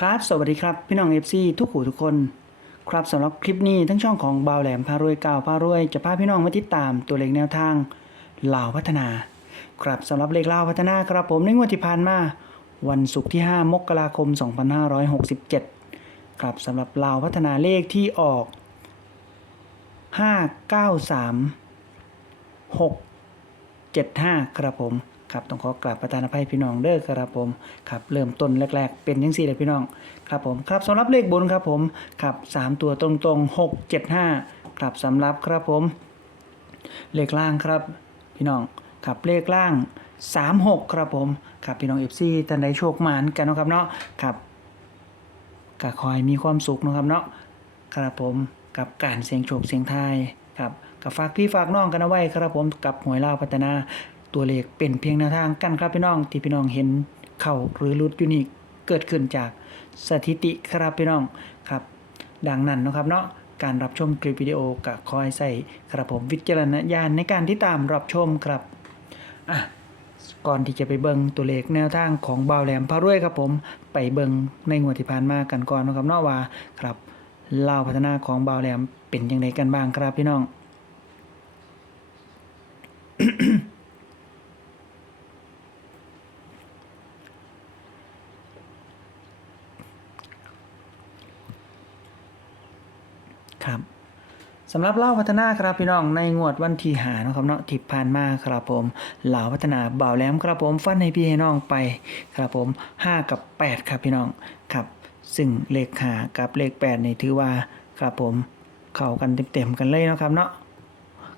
ครับ สวัสดีครับ พี่น้อง FC ทุกหูทุกคน ครับสำหรับคลิปนี้ทั้งช่องของบาวแหลมพารวยกาวพารวย จะพาพี่น้องมาติดตามตัวเลขแนวทางลาวพัฒนา ครับสำหรับเลขลาวพัฒนาครับผมในงวดที่ผ่านมาวันศุกร์ที่ 5 มกราคม 2567 ครับสำหรับลาวพัฒนาเลขที่ออก 593 675 ครับผม ครับต้องขอกราบประธานอภัยพี่น้องเด้อครับผมครับเริ่มต้นแรก ๆ เป็นยังสี่เลยพี่น้องครับผมครับสำหรับเลขบนครับผมครับสามตัวตรงๆ 6 7 5ครับสำหรับครับผม เลขล่างครับพี่น้องครับเลขล่าง 36 ครับผมครับพี่น้อง FC ท่านใดโชคหมานกันนะครับเนาะครับก็คอยมีความสุขนะครับเนาะครับผมกับการเสียงโชคเสียงไทยครับกับฝากพี่ฝากน้องกันเอาไว้ครับผมกับหวยลาวพัฒนา ตัวเลขเป็นเพียงแนวทางกันครับพี่น้องที่พี่น้องเห็นเข้าหรือหลุดอยู่นี่เกิดขึ้นจากสถิติครับพี่น้องครับ ดังนั้นนะครับเนาะการรับชมคลิปวิดีโอกับคอยใส่ครับผมวิจารณญาณในการที่ตามรับชมครับอะก่อนที่จะไปเบิงตัวเลขแนวทางของบ่าวแหลมพารวยครับผมไปเบิงในงวดที่ผ่านมากันก่อนนะครับเนาะว่าครับเล่าพัฒนาของบ่าวแหลมเป็นยังไงกันบ้างครับพี่น้อง ครับ สำหรับเล่าพัฒนาครับพี่น้องในงวดวันที่หานะครับเนาะที่ผ่านมาครับผมเหล่าพัฒนาเบาแหลมครับผมฟันให้พี่ให้น้องไปครับผม 5 กับ 8 ครับพี่น้องครับซึ่งเลขหากับเลข8นี่ถือว่าครับผมเข้ากันเต็มๆกันเลยนะครับเนาะ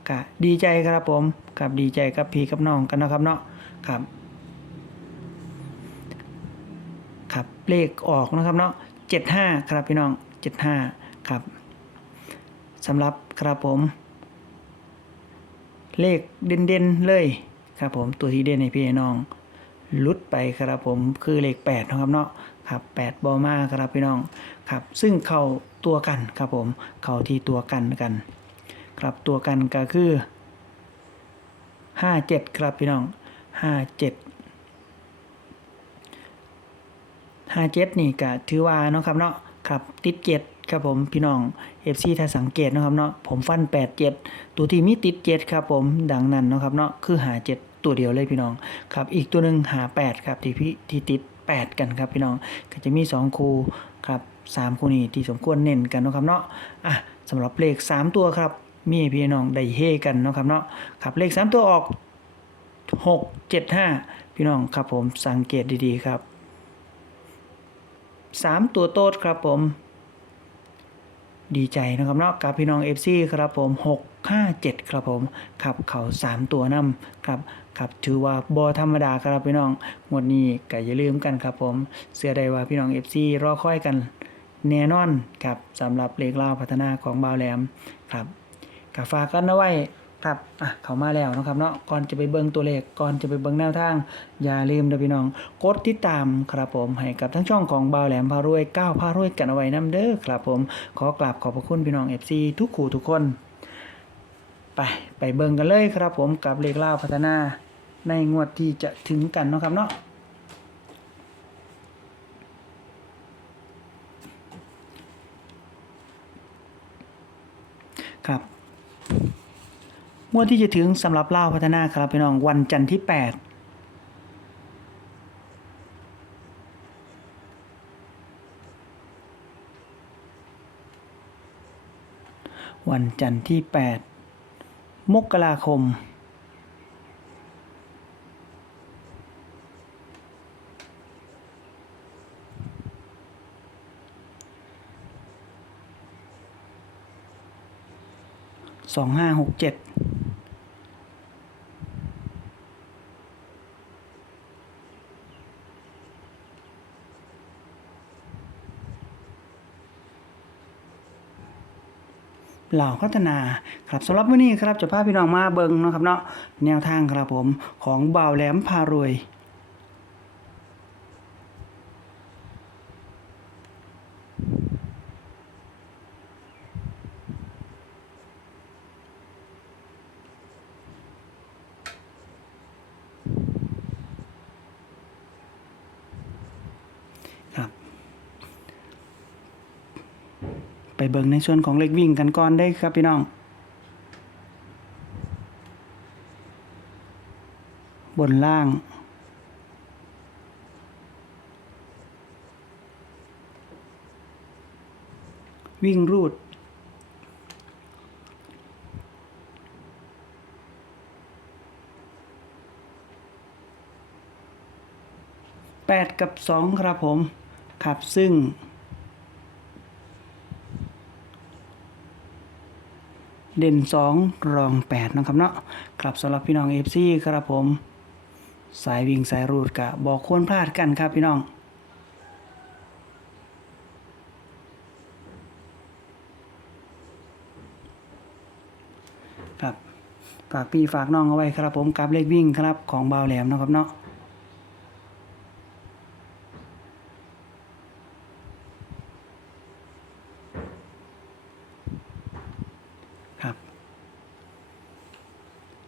ก็ดีใจครับผมกับดีใจกับพี่กับน้องกันนะครับเนาะครับครับเลขออกนะครับเนาะ75 ครับพี่น้อง 75 ครับ สำหรับครับผม เลขเด่นๆเลยครับผมตัวที่เด่นในพี่น้องลุดไปครับผมคือเลข8นะครับเนาะครับ8บอมาครับพี่น้องครับ ซึ่งเข้าตัวกันครับผมเข้าที่ตัวกันกัน ครับตัวกันก็คือ57ครับพี่น้อง57 57นี่ก็ถือว่าเนาะครับเนาะครับติดเจ็ด ครับผมพี่น้อง FC ถ้าสังเกตนะครับเนาะผมฟัน 87 ตัวที่มีติดเจ็ดครับผมดังนั้นนะครับเนาะคือหา7ตัวเดียวเลยพี่น้องครับอีกตัวหนึ่งหา8ครับที่พี่ที่ติด 8 กันครับพี่น้องก็จะมี 2 คู่ครับ3คู่นี้ที่สมควรเน้นกันนะครับเนาะอะสำหรับเลข 3 ตัวครับมีพี่น้องได้เฮกันนะครับเนาะครับเลข 3 ตัวออก 6 7 5 พี่น้องครับผมสังเกตดีๆครับสามตัวโต๊ดครับผม ดีใจนะครับเนาะกับพี่น้อง FC ครับผม 657 ครับผมขับเขา3 ตัวนำครับครับถือว่าบอธรรมดาครับพี่น้องงวดนี้ก็อย่าลืมกันครับผมเสื้อใดว่าพี่น้อง FC รอค่อยกันแน่นอนครับสำหรับเลขลาพัฒนาของบาวแหลมครับกาฝากกันเอาไว้ ครับอะเขามาแล้วนะครับเนาะก่อนจะไปเบิ่งตัวเลขก่อนจะไปเบิ่งแนวทาง อย่าลืมนะพี่น้อง กดติดตามครับผมให้กับทั้งช่องของบาวแหลมพารวยก้าวพารวยกันเอาไว้นํเด้อครับผมขอกราบขอบพระคุณพี่น้อง FC ทุกคู่ทุกคน ไปไปเบิ่งกันเลยครับผมกับเลขล่าพัฒนาในงวดที่จะถึงกันนะครับเนาะครับ งวดที่จะถึงสำหรับเล่าพัฒนาครับพี่น้องวันจันทร์ที่ 8 วันจันทร์ที่ 8 มกราคม สองห้าหกเจ็ด เหล่าพัฒนาครับสำหรับวันนี้ครับจะพาพี่น้องมาเบิงเนาะครับเนาะแนวทางครับผมของบ่าวแหลมพารวย เบิ่งในส่วนของเลขวิ่งกันก่อนได้ครับพี่น้อง บนล่าง วิ่งรูดแปดกับสองครับผม ครับซึ่ง เด่นสองรองแปดนะครับเนาะครับสำหรับพี่น้องเอฟซีครับผม สายวิ่งสายรูดกะบอกควรพลาดกันครับพี่น้องครับฝากพี่ฝากน้องเอาไว้ครับผมกับเลขวิ่งครับของเบาแหลมนะครับเนาะ ครับ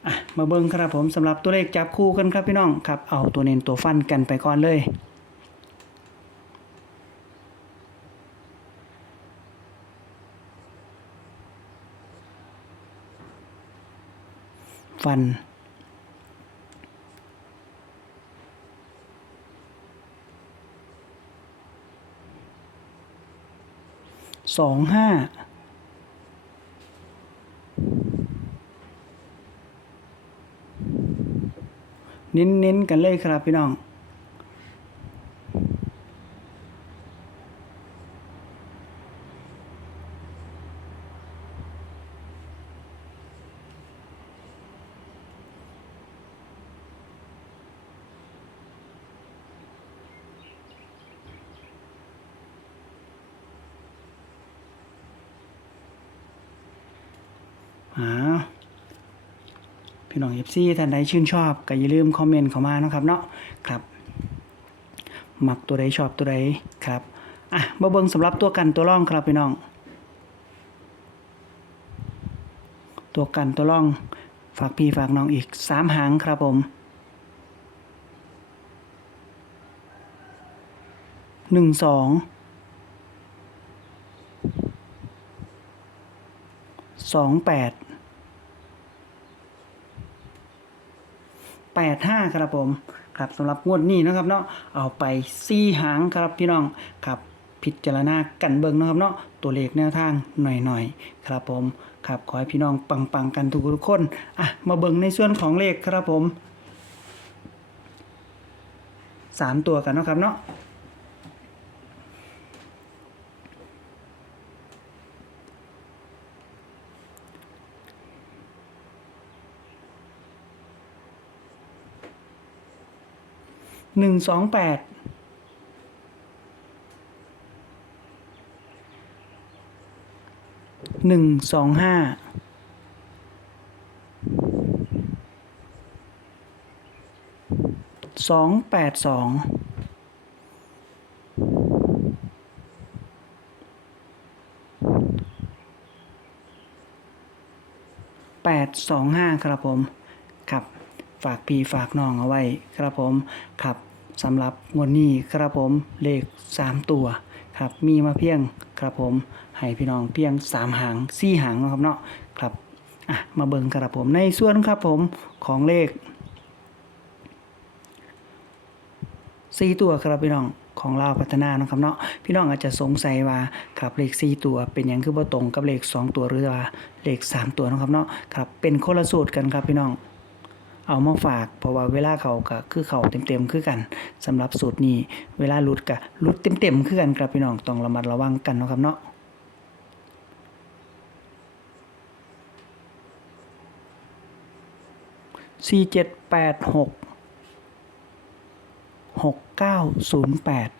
อะ มาเบิ่งครับผมสำหรับตัวเลขจับคู่กันครับพี่น้องครับเอาตัวเน้นตัวฟันกันไปก่อนเลยฟัน สองห้า เน้นๆกันเลยครับพี่น้องอ่า พี่น้องเอฟซีท่านใดชื่นชอบก็อย่าลืมคอมเมนต์เข้ามานะครับเนาะครับมักตัวใดชอบตัวใดครับอะมาเบิ่งสำหรับตัวกันตัวร่องครับพี่น้อง ตัวกันตัวร่องฝากพี่ฝากน้องอีกสามหางครับผมหนึ่งสองสองแปด แปดห้าครับผมครับสำหรับงวดนี้นะครับเนาะเอาไปซี่หางครับพี่น้องครับพิจารณากันเบิ่งนะครับเนาะตัวเลขแนวทางหน่อยๆครับผมครับขอให้พี่น้องปังๆกันทุกทุกคนอะมาเบิ่งในส่วนของเลขครับผมสามตัวกันนะครับเนาะ หนึ่งสองแปดหนึ่งสองห้าสองแปดสองแปดสองห้าครับผม ครับ ฝากพี่ฝากน้องเอาไว้ ครับผม ครับ สำหรับงวดนี้ครับผมเลขสามตัวครับมีมาเพียงครับผมให้พี่น้องเพียงสามหางสี่หางนะครับเนาะครับอะมาเบิ่งครับผมในส่วนครับผมของเลขสี่ตัวครับพี่น้องของเราพัฒนาเนาะครับเนาะพี่น้องอาจจะสงสัยว่าครับเลขสี่ตัวเป็นหยังคือบ่ตรงกับเลขสองตัวหรือว่าเลขสามตัวนะครับเนาะครับเป็นคนละสูตรกันครับพี่น้อง เอามาฝาก เพราะว่าเวลาเขาก็คือเขาเต็มๆคือกันสำหรับสูตรนี้เวลาลุดก็ลุดเต็มๆคือกันครับพี่น้องต้องระมัดระวังกันนะครับเนาะสี่เจ็ดแปดหกหกเก้าศูนย์แปด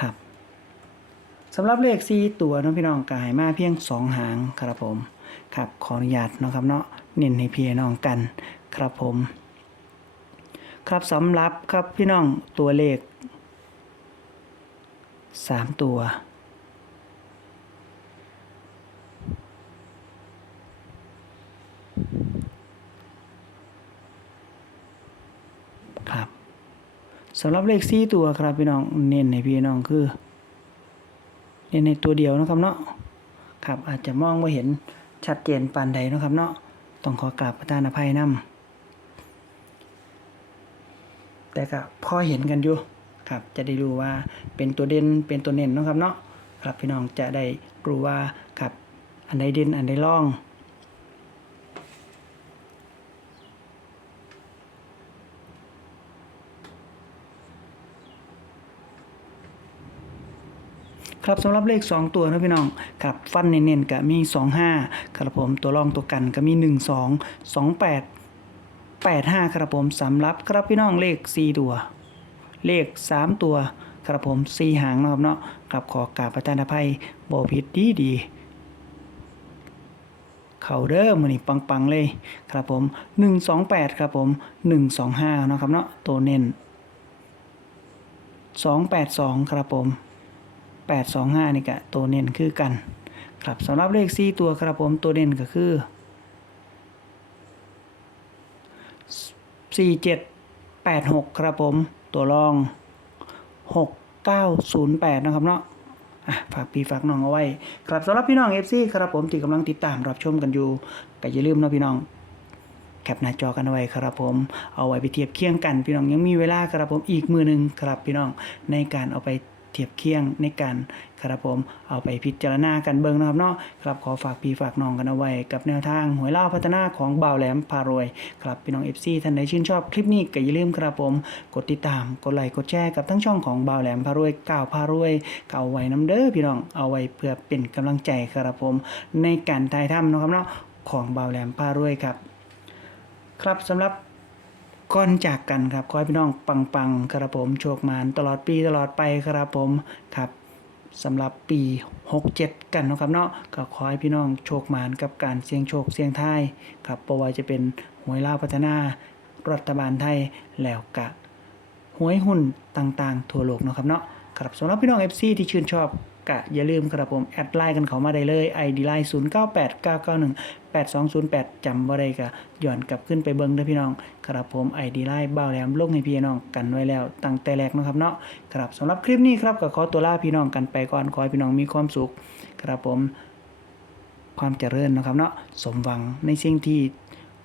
ครับ สำหรับเลขสี่ตัวน้องพี่น้องกายมาเพียงสองหางครับผมครับขออนุญาตนะครับเนาะเน้นให้พี่น้องกันครับผม ครับสำหรับครับพี่น้องตัวเลขสามตัวครับสำหรับเลขสี่ตัวครับพี่น้องเน้นให้พี่น้องคือ เน้นในตัวเดียวนะครับเนาะครับอาจจะมองว่าเห็นชัดเจนปานใดนะครับเนาะต้องขอกราบประทานอภัยนํแต่ก็พอเห็นกันอยู่ครับจะได้รู้ว่าเป็นตัวเด่นเป็นตัวเน้นนะครับเนาะครับพี่น้องจะได้รู้ว่าครับอันใดเด่นอันใดร่อง ครับสำหรับเลข 2 ตัวนะพี่น้องครับฟันเน้นๆก็มี 25 ครับผมตัวรองตัวกันก็มี 12 28 85 ครับผมสำหรับครับพี่น้องเลข 4 ตัว เลข 3 ตัว ครับผม4หางนะครับเนาะครับขอกราบประทานอภัยบ่ผิดดีดีเขาเด้อมื้อนี้ปังๆเลยครับผม 128 ครับผม 125นาะครับเนาะตัวเน้น282 ครับผม 825นี่ก็ตัวเน้นคือกัน ครับสำหรับเลข 4 ตัวครับผมตัวเน้นก็คือ 4786 ครับผม ตัวรอง 6908 นะครับเนาะฝากพี่ฝากน้องเอาไว้ ครับสำหรับพี่น้อง FC ครับผมที่กำลังติดตามรับชมกันอยู่ก็อย่าลืมนะพี่น้องแคปหน้าจอกันเอาไว้ครับผม เอาไว้ไปเทียบเคียงกัน พี่น้องยังมีเวลาครับผมอีกมือหนึ่งครับพี่น้องในการเอาไป เทียบเคียงในการครับผมเอาไปพิจารณากันเบิ่งนะครับเนาะครับขอฝากพี่ฝากน้องกันเอาไว้กับแนวทางหวยเล่าพัฒนาของบ่าวแหลมพารวย ครับพี่น้อง FC ท่านใดชื่นชอบคลิปนี้ก็อย่าลืมครับผม กดติดตามกดไลค์กดแชร์กับทั้งช่องของบ่าวแหลมพารวยก้าวพารวยก็เอาไว้น้ำเด้อพี่น้องเอาไว้เพื่อเป็นกำลังใจครับผม ในการถ่ายทำนะครับเนาะของบ่าวแหลมพารวยครับ ครับสำหรับ ก่อนจากกันครับขอให้พี่น้องปังๆครับผมโชคมานตลอดปีตลอดไปครับผมครับสำหรับปี 67 กันนะครับเนาะก็ขอให้พี่น้องโชคมานกับการเสี่ยงโชคเสี่ยงทายครับเพราะว่าจะเป็นหวยล่าวพัฒนารัฐบาลไทยแล้วกะหวยหุ้นต่างๆ ทั่วโลกนะครับเนาะครับสำหรับพี่น้อง FC ที่ชื่นชอบ กะอย่าลืมครับผม แอดไลน์กันเขามาได้เลย ID ไลน์098991 8208จำบ่ได้ก็ย้อนกลับขึ้นไปเบิ่งเด้อพี่น้อง ครับผม ID ไลน์เบ้าแหลมลงให้พี่น้องกันไว้แล้ว ตั้งแต่แรกนะครับเนาะครับสำหรับคลิปนี้ครับก็ขอตัวลาพี่น้องกันไปก่อนขอให้พี่น้องมีความสุข ครับผมความเจริญนะครับเนาะสมหวังในสิ่งที่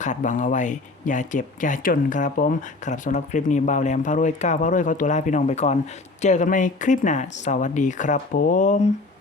ขาดหวังเอาไว้ อย่าเจ็บ อย่าจนครับผม ครับสำหรับคลิปนี้บ่าวแหลมพระรวยก้าวพระรวยขอตัวลาพี่น้องไปก่อน เจอกันใหม่คลิปหน้า สวัสดีครับผม